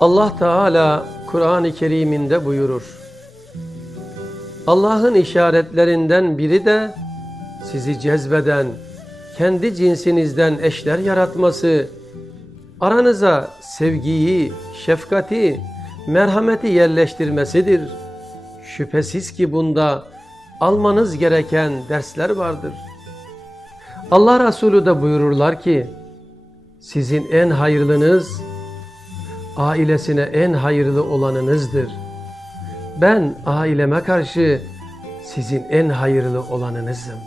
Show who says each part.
Speaker 1: Allah Teala Kur'an-ı Kerim'inde buyurur. Allah'ın işaretlerinden biri de sizi cezbeden, kendi cinsinizden eşler yaratması, aranıza sevgiyi, şefkati, merhameti yerleştirmesidir. Şüphesiz ki bunda almanız gereken dersler vardır. Allah Resulü de buyururlar ki, sizin en hayırlınız, ailesine en hayırlı olanınızdır. Ben aileme karşı sizin en hayırlı olanınızım.